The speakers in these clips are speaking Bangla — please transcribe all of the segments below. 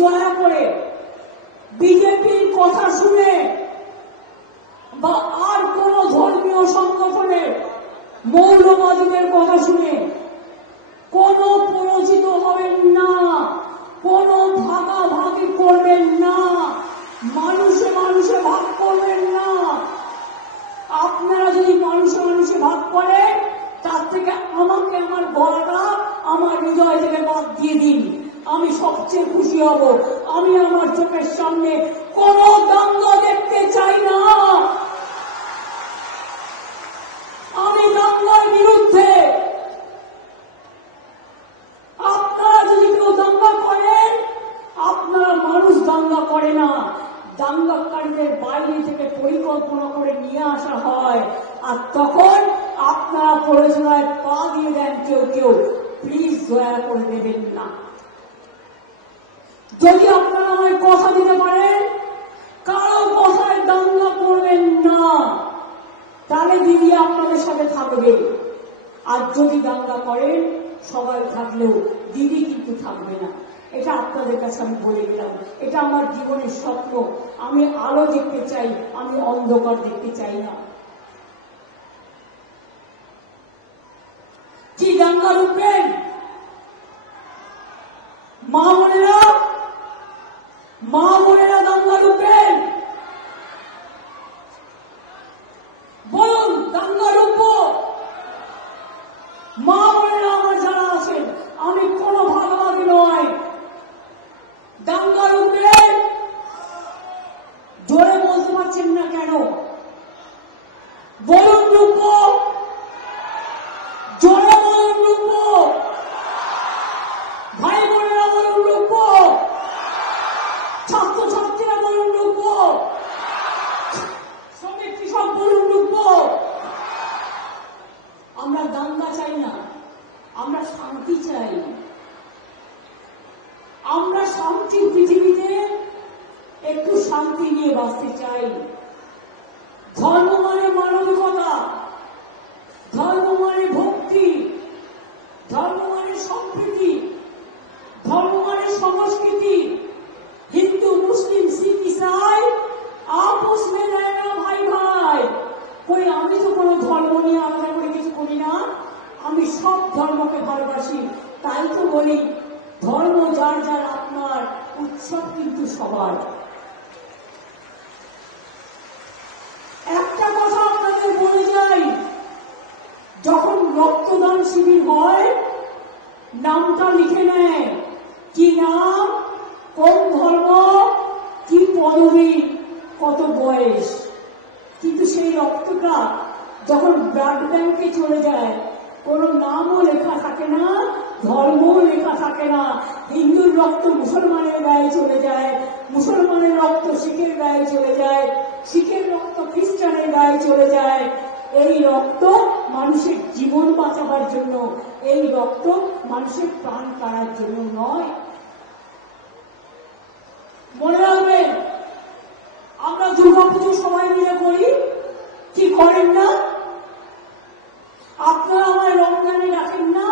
দয়া করে বিজেপির কথা শুনে বা আর কোন ধর্মীয় সংগঠনের মৌলবাদীদের কথা শুনে কোনো প্ররোচিত হবেন না, কোনো ভাগাভাগি করবেন না, মানুষে মানুষে ভাগ করবেন না। আপনারা যদি মানুষে মানুষে ভাগ করেন, তার থেকে আমাকে আমার গলাটা আমার হৃদয় থেকে বাদ দিয়ে দিন, আমি সবচেয়ে খুশি হব। আমি আমার চোখের সামনে কোনো দাঙ্গা দেখতে চাই না। আমি দাঙ্গার বিরুদ্ধে। আপনারা যদি কেউ দাঙ্গা করেন, আপনারা মানুষ দাঙ্গা করে না, দাঙ্গাকারীদের বাইরে থেকে পরিকল্পনা করে নিয়ে আসা হয়, আর তখন আপনারা প্ররোচনায় পা দিয়ে দেন কেউ কেউ। প্লিজ দয়া করে দেবেন না। যদি আপনারা আমায় কথা দিতে পারেন কারো কথায় দাঙ্গা করবেন না, তাহলে দিদি আপনাদের সাথে থাকবে। আর যদি দাঙ্গা করেন, সবাই থাকলেও দিদি কিন্তু থাকবে না। এটা আপনাদের কাছে আমি বলে গেলাম। এটা আমার জীবনের স্বপ্ন। আমি আলো দেখতে চাই, আমি অন্ধকার দেখতে চাই না। কি দাঙ্গা রুখবেন? মা বোনেরা দাঙ্গা রুখবেন? বলুন, দাঙ্গা রুখবো? মা বোনেরা আমার যারা আছেন, আমি কোনো ভাগাভাগি নয়, দাঙ্গা রুখবেন? জোরে বলতে পারছেন না কেন? বলুন রুখবো, জোরে বলুন রুখবো। ভাই বোনেরা বলুন রুখবো, ছাত্রছাত্রীরা বলুন রুখবো, শ্রমিক কৃষক বলুন রুখবো। আমরা দাঙ্গা চাই না, আমরা শান্তি চাই। আমরা শান্তির পৃথিবীতে একটু শান্তি নিয়ে বাঁচতে চাই। ধর্ম মানে মানবিকতা, ধর্ম মানে ভক্তি, ধর্ম মানে সম্প্রীতি, ধর্ম মানে সংস্কৃতি। हिंदू मुस्लिम सिख ईसाई आपस में रहना भाई भाई। कोई আমি তো কোনো ধর্ম নিয়ে আলাদা করে কিছু করি না, আমি সব ধর্মকে ভালোবাসি। তাই তো বলি, ধর্ম যার যার আপনার, উৎসব কিন্তু সবার। একটা কথা আপনাদের বলে যাই, যখন রক্তদান শিবির হয়, নামটা লিখে নেয়, কি নাম, কোন ধর্ম, কি পদবী, কত বয়স। কিন্তু সেই রক্তটা যখন ব্লাড ব্যাংকে চলে যায়, কোন নামও লেখা থাকে না, ধর্মও লেখা থাকে না। হিন্দুর রক্ত মুসলমানের গায়ে চলে যায়, মুসলমানের রক্ত শিখের গায়ে চলে যায়, শিখের রক্ত খ্রিস্টানের গায়ে চলে যায়। এই রক্ত মানুষের জীবন বাঁচাবার জন্য, এই রক্ত মানুষের প্রাণ কাড়ার জন্য নয়। মনে রাখবেন, আমরা দুর্গাপুজো সবাই মিলে করি, কি করেন না? আপনারা আমার রমজানে ডাকেন না,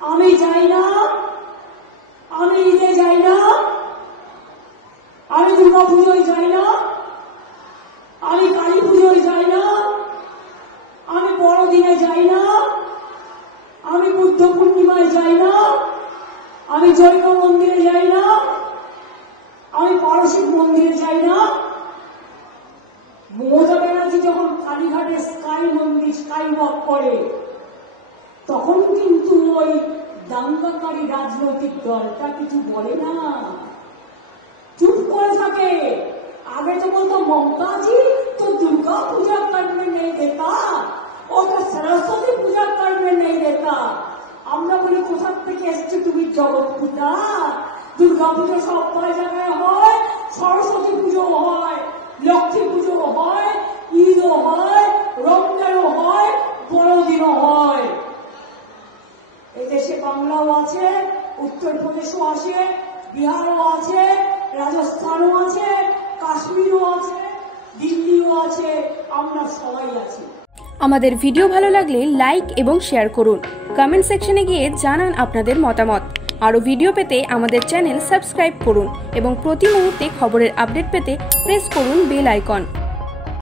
আমি যাই না, আমি ঈদে যাই না, আমি দুর্গাপুজোয় যাই না, আমি কালী পুজোয় যাই না, আমি বড়দিনে যাই না, আমি বুদ্ধ পূর্ণিমায় যাই না, আমি জৈন মন্দিরে যাই না, আমি পারসিক মন্দিরে যাই না। মমতা ব্যানার্জি যখন কালীঘাটে স্কাই মন্দির স্কাই ওয়াক করে, তখন কিন্তু ওই দাঙ্গাকারী রাজনৈতিক দলটা কিছু বলে না, চুপ করে থাকে। आगे तो बोलता ममता जी तो दुर्गा पूजा करने नहीं देता, और तो सरस्वती पूजा करने नहीं देता। আমরা বলি, কোথা থেকে এসছে তুমি জগৎ পিতা? দুর্গা পুজো সব জায়গায় হয়, সরস্বতী পুজো হয়, লক্ষ্মী পুজো হয়, ঈদও হয়, রমজানও হয়, বড়দিনও হয়। এদেশে বাংলাও আছে, উত্তরপ্রদেশও আছে, বিহারও আছে, রাজস্থানও আছে, কাশ্মীরও আছে, দিল্লিও আছে, আমরা সবাই আছি। আমাদের ভিডিও ভালো লাগলে লাইক এবং শেয়ার করুন। কমেন্ট সেকশনে গিয়ে জানান আপনাদের মতামত। আরও ভিডিও পেতে আমাদের চ্যানেল সাবস্ক্রাইব করুন এবং প্রতি মুহূর্তে খবরের আপডেট পেতে প্রেস করুন বেল আইকন।